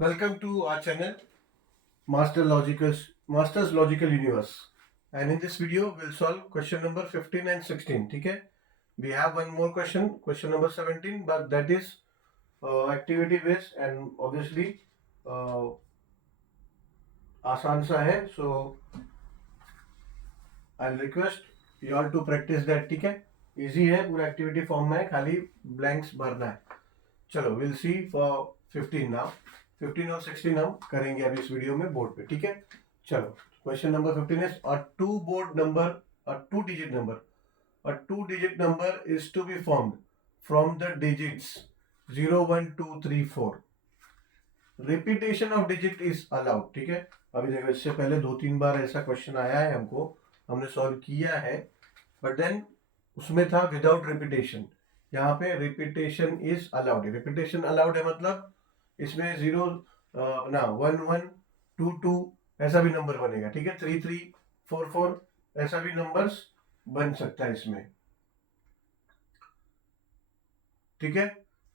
Welcome to our channel, Masters Logical Universe. And in this video, we'll solve question number 15 and 16. Okay? We have one more question number 17, but that is activity based and obviously आसान सा है. So I'll request you all to practice that. ठीक है? Easy है, पूरा activity form में है, खाली blanks भरना है. चलो, we'll see for 15 now. 15 और 16 हम करेंगे अभी इस वीडियो में बोर्ड पे. ठीक है, चलो. Question number 15 is a two digit number is to be formed from the digits 0 1 2 3 4. Repetition of digit is allowed. ठीक है, अभी देखो इससे पहले 2-3 बार ऐसा क्वेश्चन आया है, हमने सॉल्व किया है, बट देन उसमें था विदाउट रिपीटेशन. यहाँ पे रिपीटेशन इज अलाउड है. रिपीटेशन अलाउड है मतलब इसमें 0 ना 1 1 2 2 ऐसा भी नंबर बनेगा. ठीक है, 3 3 4 4 ऐसा भी नंबर्स बन सकता है इसमें. ठीक है,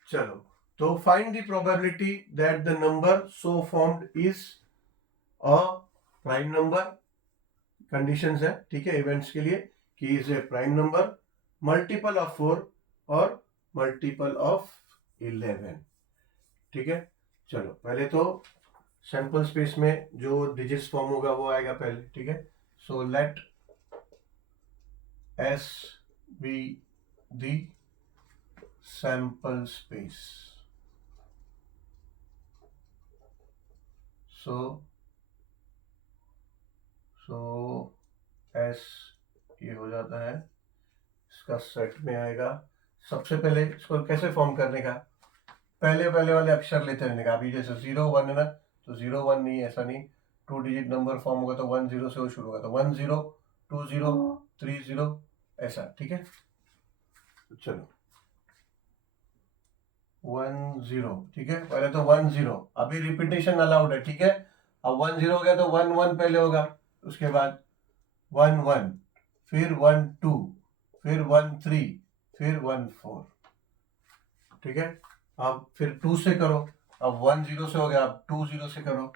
चलो. तो find the probability that the number so formed is a prime number. Conditions है. ठीक है, इवेंट्स के लिए कि is a prime number, multiple of 4 और मल्टीपल ऑफ 11. ठीक है, चलो. पहले तो सैंपल स्पेस में जो डिजिट्स फॉर्म होगा वो आएगा पहले. ठीक है, so let S be the sample space. So S ये हो जाता है, इसका सेट में आएगा. सबसे पहले इसको कैसे फॉर्म करने का, पहले वाले अक्षर लेते रहने का. अभी जैसे 0 1 है ना, तो 0 1 नहीं, ऐसा नहीं. 2 डिजिट नंबर फॉर्म होगा तो 1 0 से वो शुरू होगा, तो 1 0 2 0 3 0 ऐसा. ठीक है, चलो 1 0. ठीक है, पहले तो 1 0. अभी रिपीटेशन अलाउड है. ठीक है, अब 1 0 हो गया तो 1 1 पहले होगा, उसके बाद 1 1, फिर 1 2, फिर 1 3, फिर 1 4. ठीक है, अब फिर 2 से करो. अब 1 0 से हो गया, अब 2 0 से करो.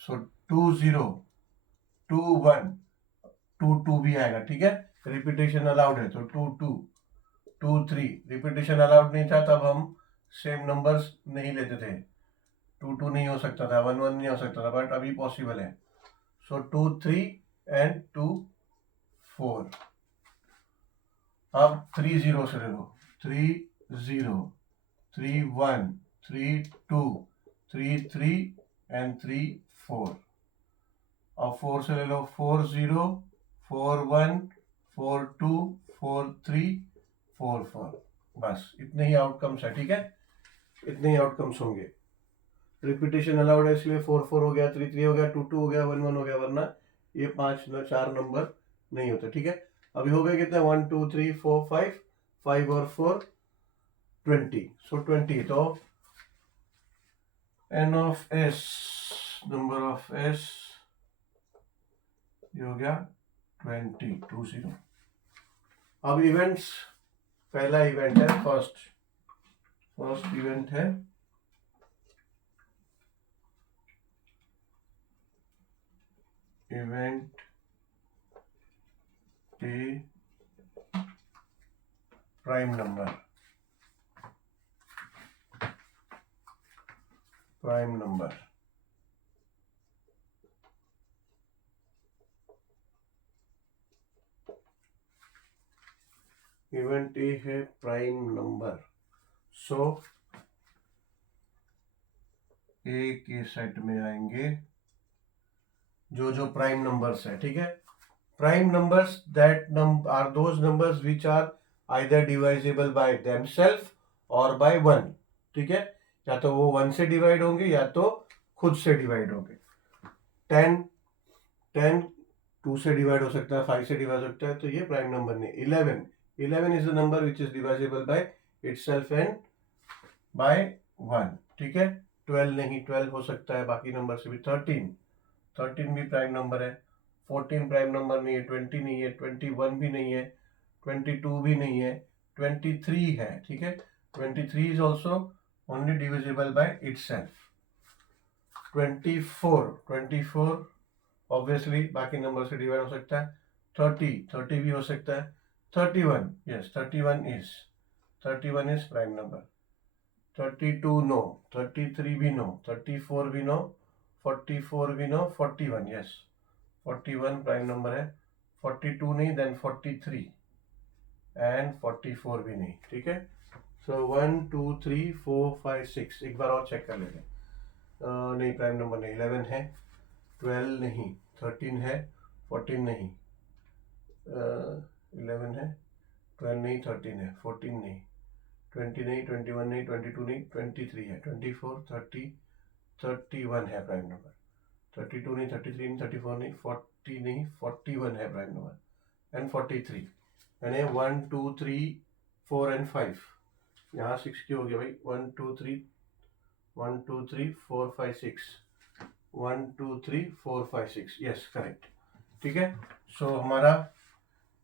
सो 2 0 2 1 2 2 भी आएगा. ठीक है, रिपीटेशन अलाउड है तो 2 2 2 3. रिपीटेशन अलाउड नहीं था तब हम सेम नंबर्स नहीं लेते थे. 2 2 नहीं हो सकता था, 1 1 नहीं हो सकता था, बट अभी पॉसिबल है. सो 2 3 एंड 2 4. अब 3 0 से ले लो. 3 0 3 1 3 2 3 3 एंड 3 4. अब 4 से ले लो. 4 0 4 1 4 2 4 3 4 4. बस इतने ही आउटकम्स है. ठीक है, इतने ही आउटकम्स होंगे. रिपीटेशन अलाउड है इसलिए 4 4 हो गया, 3 3 हो गया, 2 2 हो गया, 1 1 हो गया, वरना ये 4 नंबर नहीं होते. ठीक है, अभी हो गए कितने, 1 2 3 4 5 5 और 4 20. सो 20. तो n of s, number of s ये हो गया 20 2 0. अब इवेंट्स, पहला इवेंट है फर्स्ट इवेंट है event A prime number. Event A है प्राइम नंबर. सो ए के सेट में आएंगे जो प्राइम नंबर्स है. ठीक है, prime numbers that are those numbers which are either divisible by themselves और बाय 1. ठीक है, या तो वो 1 से डिवाइड होंगे या तो खुद से डिवाइड होंगे. 10 2 से डिवाइड हो सकता है, 5 से डिवाइड हो सकता है, तो ये प्राइम नंबर नहीं. 11 is the number which is divisible by itself and by 1. ठीक है, 12 नहीं, 12 हो सकता है बाकी नंबर से भी. 13 भी प्राइम नंबर है. 14 प्राइम नंबर नहीं है. 20 नहीं है. 21 भी नहीं है. 22 भी नहीं है. 23 है. ठीक है, 23 is also only divisible by itself. 24 obviously बाकी नंबर से डिवाइड हो सकता है। 30 भी हो सकता है। 31 yes 31 is prime number. 32 no, 33 भी नो, 34 भी नो, 44 भी नो, 41 यस 41 प्राइम नंबर है। 42 नहीं, देन 43 एंड 44 भी नहीं। ठीक है, सो 1 2 3 4 5 6 एक बार और चेक कर लेते हैं। नहीं, प्राइम नंबर नहीं। 11 है, 12 नहीं, 13 है, 14 नहीं, 11 है, 12 नहीं, 13 है, 14 नहीं, 20 नहीं, 21 नहीं, 22 नहीं, 23 है, 24 30 31 है प्राइम नंबर। 32 नहीं, 33 नहीं, 34 नहीं, 40 नहीं, 41 है प्राइम नंबर एंड 43 यानी 1 2 3 4 एंड 5। यहाँ 6 क्यों हो गया भाई? 1 2 3 1 2 3 4 5 6 1 2 3 4 5 6 यस करेक्ट। ठीक है, सो हमारा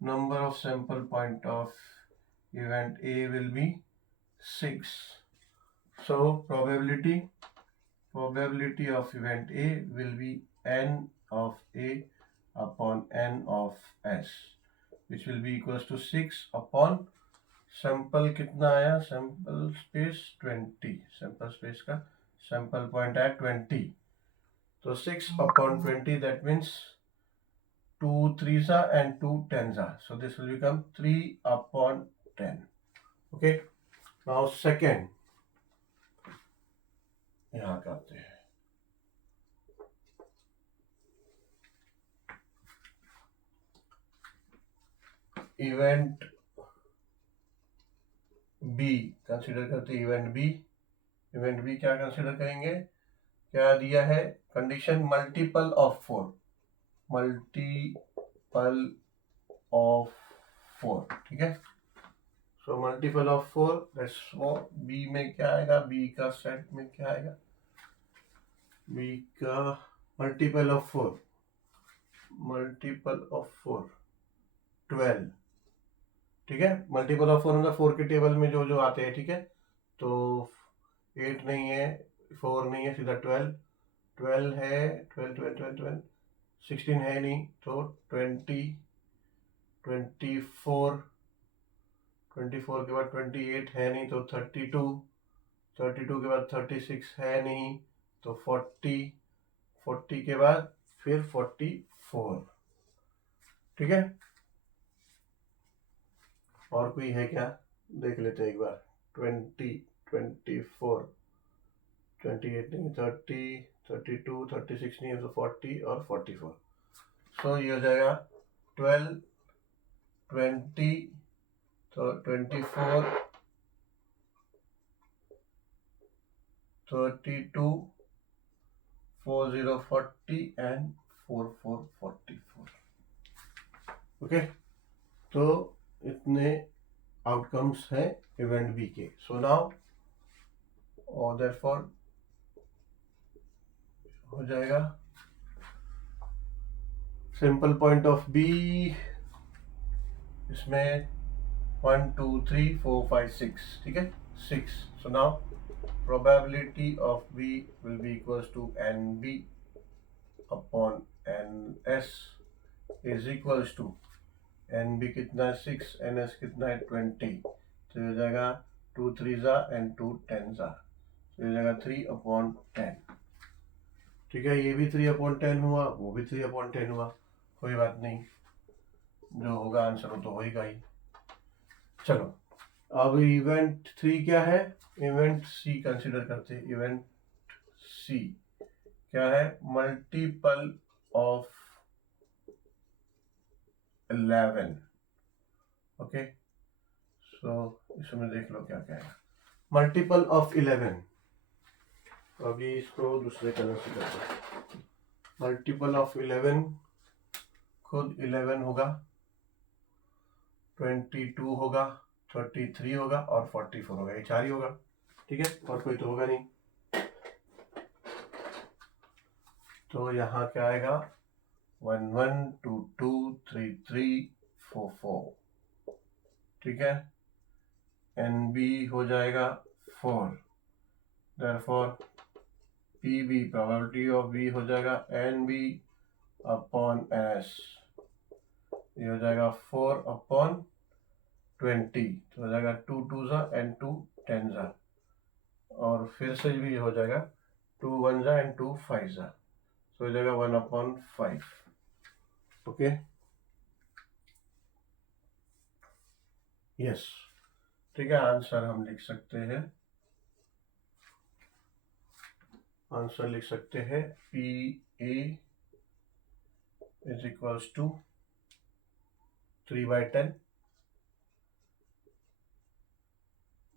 number of sample point of event A will be 6. So probability of event A will be n of A upon n of S, which will be equals to 6 upon sample कितना आया? Sample space 20, sample space का sample point है 20, तो 6 upon 20 that means 2 3s and 2 10s, so this will become 3 upon 10. Okay, now second यहाँ करते हैं। Event B consider करते हैं। इवेंट बी क्या कंसीडर करेंगे? क्या दिया है कंडीशन? मल्टीपल ऑफ 4, ठीक है। So multiple of 4 that's what B में क्या आएगा? बी का सेट में क्या आएगा? बी का मल्टीपल ऑफ 4 12, ठीक है। मल्टीपल ऑफ 4 मतलब 4 के टेबल में जो जो आते हैं, ठीक है। तो 8 नहीं है, 4 नहीं है, सीधा 12 है, 12 16 है नहीं, तो 20 24 के बाद 28 है नहीं, तो 32 के बाद 36 है नहीं, तो 40 के बाद फिर 44, ठीक है। और कोई है क्या? देख लेते हैं एक बार। 20 24 28 नहीं, 30 32 36 नहीं है, तो 40 और 44। सो ये हो जाएगा 12 20 तो 24 32 40 40 एंड 44 44। ओके, तो इतने आउटकम्स हैं इवेंट बी के। सो नाउ और देयरफॉर हो जाएगा सिंपल पॉइंट ऑफ बी, इसमें 1 2 3 4 5 6, ठीक है, 6। So now probability of B will be equals to NB upon NS is equals to NB कितना है 6, NS कितना है 20, तो ये हो जाएगा 2 3s and 2 10s, तो ये हो जाएगा 3 upon 10। ठीक है, ये भी 3 upon 10 हुआ, वो भी 3 upon 10 हुआ, कोई बात नहीं, जो होगा आंसर वो तो होगा ही। चलो अब इवेंट 3 क्या है? इवेंट सी कंसीडर करते हैं। इवेंट सी क्या है? Multiple of 11। ओके, सो इसमें देख लो क्या क्या है। मल्टीपल ऑफ 11, अभी इसको दूसरे कलर से करते हैं। मल्टीपल ऑफ 11 खुद 11 होगा, 22 होगा, 33 होगा और 44 होगा, ये 4 ही होगा, ठीक है, और कोई तो होगा नहीं। तो यहाँ क्या आएगा? 1 1 2 2 3 3 4 4, ठीक है। NB हो जाएगा 4, therefore P B, probability of B हो जाएगा एन बी अपॉन एस, ये हो जाएगा 4/20, तो हो जाएगा 2 2 ज़ा एंड 2 10 ज़ा, और फिर से भी हो जाएगा 2 1 ज़ा एंड 2 5 ज़ा, तो हो जाएगा 1/5। ओके, यस, ठीक है। आंसर हम लिख सकते हैं, आंसर लिख सकते हैं P A is equals to 3/10,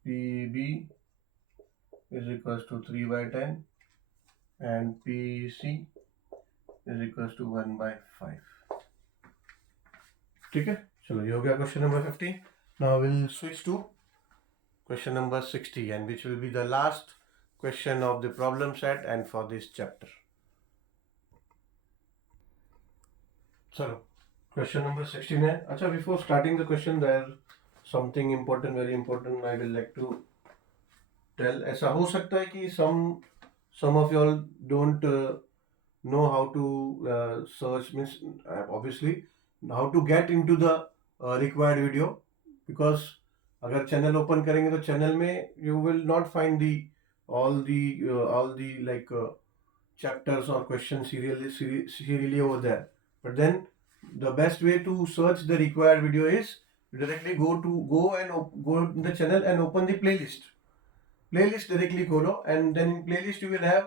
P B is equals to 3/10 and P C is equals to 1/5। ठीक है, चलो ये हो गया question number 50। Now will switch to question number 60, and which will be the last question of the problem set and for this chapter. चलो question number 16 है। अच्छा, before starting the question there something important, very important I will like to tell। ऐसा हो सकता है कि some of you all don't know how to search, means obviously how to get into the required video, because अगर channel open करेंगे तो channel में you will not find the all the like chapters और question serially over there, but then the best way to search the required video is directly go in the channel and open the playlist directly खोलो, and then in playlist you will have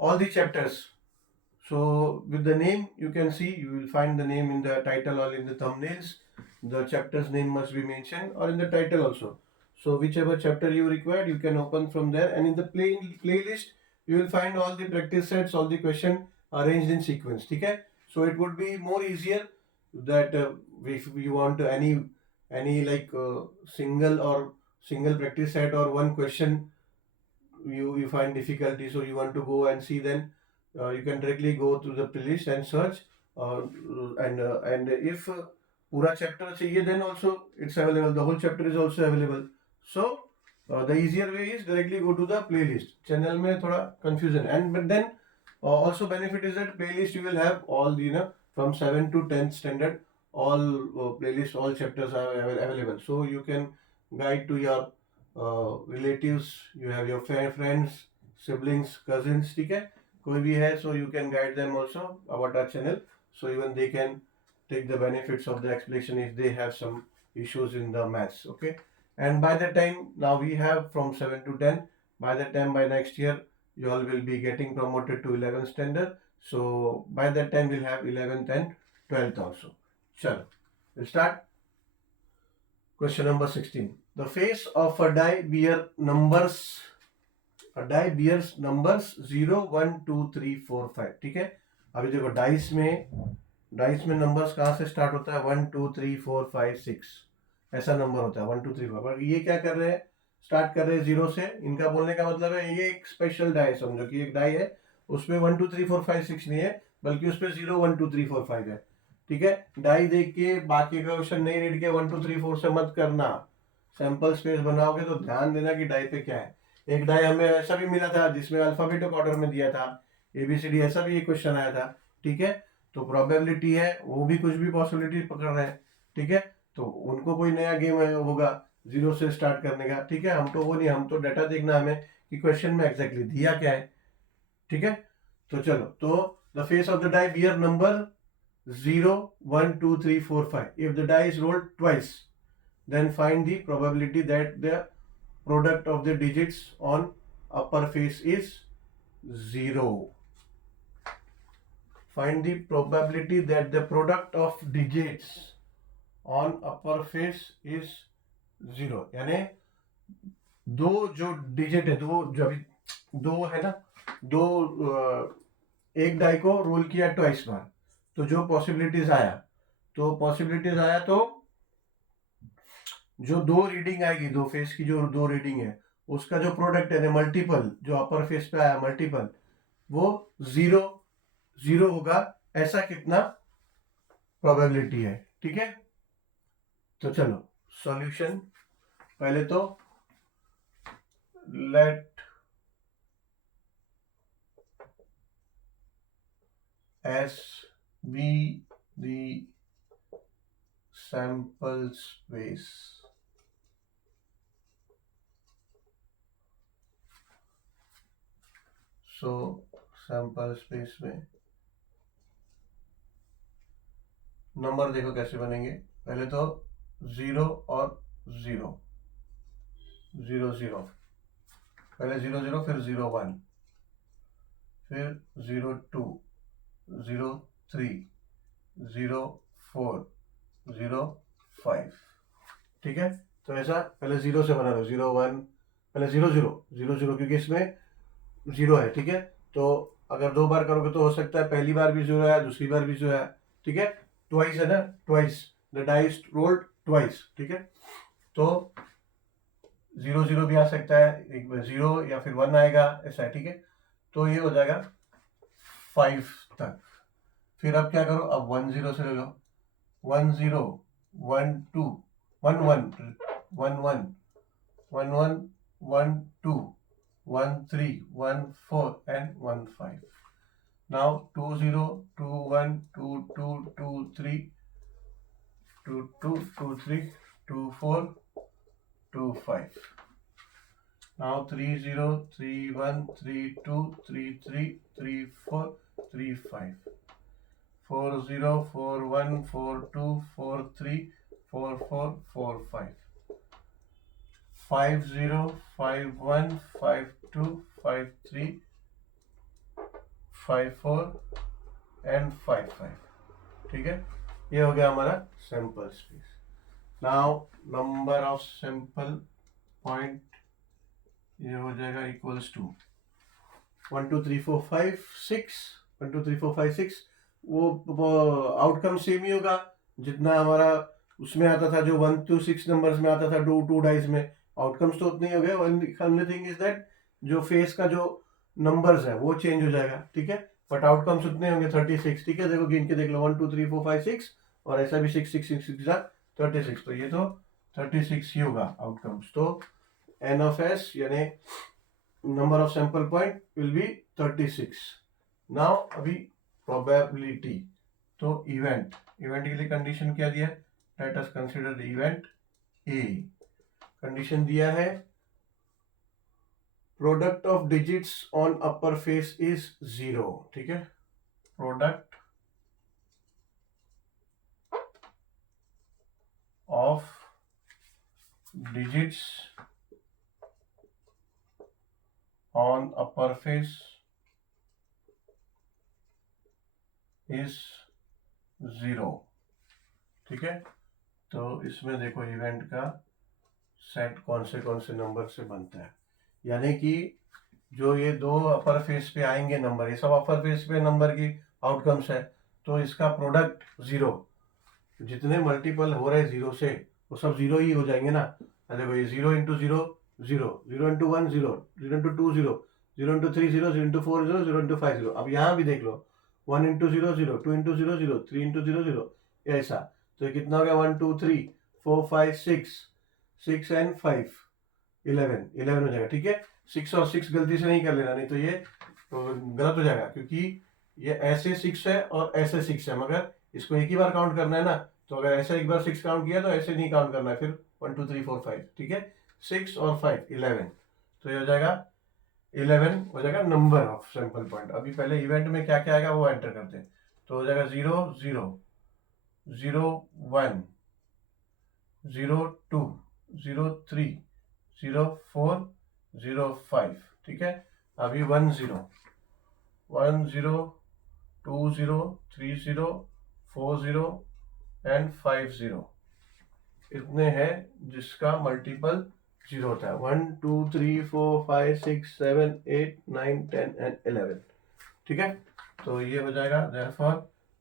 all the chapters. So with the name you can see, you will find the name in the title or in the thumbnails. The chapter's name must be mentioned or in the title also. So whichever chapter you require, you can open from there, and in the playlist you will find all the practice sets, all the question arranged in sequence. Okay, so it would be more easier that if you want any like single practice set or one question you find difficulty, so you want to go and see, then you can directly go to the playlist and search, and if पूरा chapter चाहिए then also it's available, the whole chapter is also available. So the easier way is directly go to the playlist. Channel में थोड़ा confusion, and but then also benefit is that playlist you will have all the from 7 to 10th standard, all playlist, all chapters are available, so you can guide to your relatives, you have your friends, siblings, cousins, ठीक है, कोई भी है, so you can guide them also about our channel, so even they can take the benefits of the explanation if they have some issues in the maths. Okay, and by the time now we have from 7 to 10, by the time by next year you all will be getting promoted to 11th standard, so by that time we'll have 11th and 12th also. Chalo, we'll start. Question number 16. The face of a die bears numbers 0 1 2 3 4 5। ठीक है, अभी देखो dice में numbers कहाँ से start होता है, 1 2 3 4 5 6 ऐसा नंबर होता है, 1 2 3 4। पर ये क्या कर रहे हैं, स्टार्ट कर रहे हैं 0 से। इनका बोलने का मतलब है ये एक स्पेशल डाई, समझो कि एक डाई है उसमें 1 2 3 4 5 6 नहीं है, बल्कि उसमें 0 1 2 3 4 5 है। ठीक है, डाई देख के बाकी का क्वेश्चन नहीं रीड के 1 2 3 4 से मत करना, सैंपल स्पेस बनाओगे तो ध्यान देना कि डाई पे क्या है। एक डाई हमें ऐसा भी मिला था जिसमें अल्फाबेटिक ऑर्डर में दिया था, ABCD, ऐसा भी एक क्वेश्चन आया था। ठीक है, तो प्रोबेबिलिटी है, वो भी कुछ भी पॉसिबिलिटी पकड़ रहे हैं। ठीक है, तो उनको कोई नया गेम होगा 0 से स्टार्ट करने का। ठीक है, हम तो वो नहीं, हम तो डाटा देखना हमें कि क्वेश्चन में एग्जैक्टली दिया क्या है। ठीक है, तो चलो, तो the face of the die bear number 0 1 2 3 4 5। If the die is rolled twice, then find the probability that the product of the digits on upper face is 0. Find the probability that the product of digits on upper face is 0। यानी दो जो digit है, दो है ना, दो एक die को रोल किया ट्वाइस बार, तो जो पॉसिबिलिटीज आया तो जो दो रीडिंग आएगी, दो फेस की जो दो रीडिंग है, उसका जो प्रोडक्ट है मल्टीपल, जो अपर फेस पे आया मल्टीपल, वो 0 होगा। ऐसा कितना प्रोबेबिलिटी है। ठीक है, तो चलो सॉल्यूशन, पहले तो let S be the sample space. So sample space में नंबर देखो कैसे बनेंगे। पहले तो 0 और 0, 0 0, पहले 0 0, फिर 0 1, फिर 0 2, 0 3, 0 4, 0 5। ठीक है, तो ऐसा पहले 0 से बना लो, 0 1, पहले 0 0 0 0, क्योंकि इसमें 0 है। ठीक है, तो अगर 2 बार करोगे तो हो सकता है पहली बार भी 0 है, दूसरी बार भी 0 है। ठीक है, ट्वाइस है ना, twice, the dice rolled twice. ठीक है, तो 0 0 भी आ सकता है, एक बार 0 या फिर 1 आएगा, ऐसा है। ठीक है, तो ये हो जाएगा 5 तक। फिर अब क्या करो, अब 1 0 से ले लो, 1 0, 1 2, 1 1, 1 1, 1 1, 1 2, 1 3, 1 4 and 1 5. Now 2 0, 2 1, 2 2, 2 3, 2 2, 2 3, 2 4, 2 5. Now 3 0, 3 1, 3 2, 3 3, 3 4, 3 5. 4 0, 4 1, 4 2, 4 3, 4 4, 4 5. 5 0, 5 1, 5 2, 5 3, 5 4 and 5 5. ठीक है, ये हो गया हमारा sample space. Now number of sample point ये हो जाएगा इक्वल्स टू 1 2 3 4 5 6, 1 2 3 4 5 6। वो आउटकम सेम ही होगा जितना हमारा उसमें आता था, जो 1 to 6 नंबर्स में आता था, टू डाइस में आउटकम्स तो उतने ही हो गए। ओनली थिंग इज दैट जो फेस का जो नंबर्स है वो चेंज हो जाएगा। ठीक है, बट आउटकम्स उतने होंगे 36। ठीक है, देखो गिन के देख लो, 1 2 3 4 5 6, और ऐसा भी 6 6 6 6 36, तो ये तो 36 ही होगा आउटकम्स। तो एन ऑफ एस यानी number of sample point will be 36। Now अभी प्रोबेबिलिटी, तो इवेंट के लिए कंडीशन क्या दिया है, let us consider the event A. Condition दिया है product of digits on upper face is 0। ठीक है, product of digits on upper face is 0। ठीक है, तो इसमें देखो इवेंट का सेट कौन से नंबर से बनता है, यानी कि जो ये दो अपर फेस पे आएंगे नंबर, ये सब अपर फेस पे नंबर की आउटकम्स है, तो इसका प्रोडक्ट 0, जितने मल्टीपल हो रहे 0 से वो सब 0 ही हो जाएंगे ना। देखो ये 0 into 0 0, 0 into 1 0, 0 into 2 0, 0 into 3 0, 0 into 4 0, 0 into 5 0। अब यहाँ भी देख लो 1 इंटू 0 0, 2 इंटू 0 0, 3 इंटू 0 0, ऐसा। तो ये कितना हो गया, 1 2 3 4 5 6, 6 एंड 5 11 हो जाएगा। ठीक है, 6 और 6 गलती से नहीं कर लेना, नहीं तो ये तो गलत हो जाएगा, क्योंकि ये ऐसे 6 है और ऐसे 6 है, मगर इसको एक ही बार काउंट करना है ना। तो अगर ऐसे एक बार 6 काउंट किया तो ऐसे नहीं काउंट करना है, फिर 1 2 3 4 5। ठीक है, 6 और 5 11, तो ये हो जाएगा 11 हो जाएगा नंबर ऑफ सैंपल पॉइंट। अभी पहले इवेंट में क्या क्या आएगा वो एंटर करते हैं, तो हो जाएगा 0 0, 0 1, 0 2, 0 3, 0 4, 0 5। ठीक है, अभी 1 0, 1 0, 2 0, 3 0, 4 0 एंड 5 0, इतने हैं जिसका मल्टीपल 0 होता है। 1 2 3 4 5 6 7 8 9 10 एंड 11। ठीक है, तो ये हो जाएगा देयरफॉर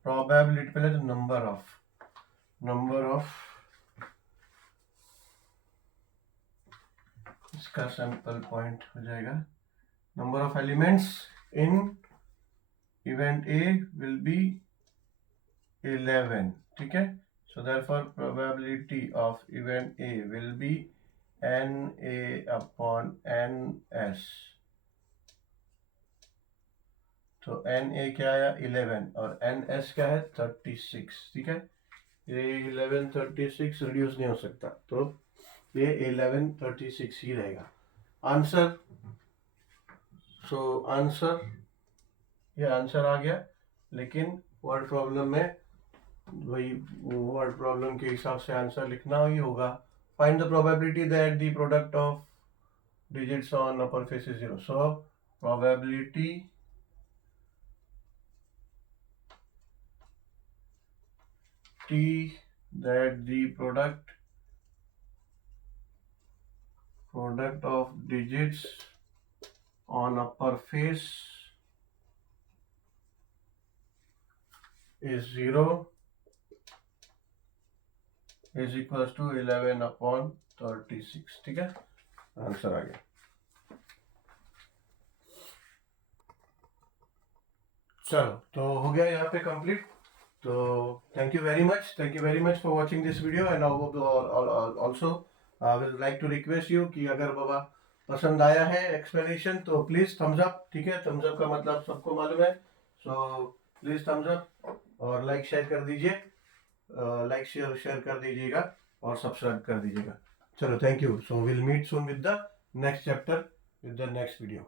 प्रोबेबिलिटी, पहले तो नंबर ऑफ इसका सैंपल पॉइंट हो जाएगा, number of elements in event A will be 11। ठीक है, so therefore probability of event A will be NA upon NS, तो एन ए क्या आया 11 और एन एस क्या है 36, ठीक है। ये 1136 रिड्यूस नहीं हो सकता, तो ये 1136 ही रहेगा आंसर। सो आंसर, ये आंसर आ गया, लेकिन वर्ड प्रॉब्लम में वही वर्ड प्रॉब्लम के हिसाब से आंसर लिखना ही होगा। Find the probability that the product of digits on upper face is 0। So probability T that the product of digits on upper face is 0 is equals to 11/36, ठीक है, answer आ गया। चलो, तो हो गया यहाँ पे कंप्लीट। तो thank you very much for watching this video and also I will like to request you कि अगर बाबा पसंद आया है एक्सप्लेनेशन तो प्लीज थम्स अप, ठीक है। थम्स अप का मतलब सबको मालूम है, सो प्लीज थम्स अप और लाइक शेयर कर दीजिए, लाइक शेयर कर दीजिएगा और सब्सक्राइब कर दीजिएगा। चलो, thank you. So will meet soon with the next chapter with the next video.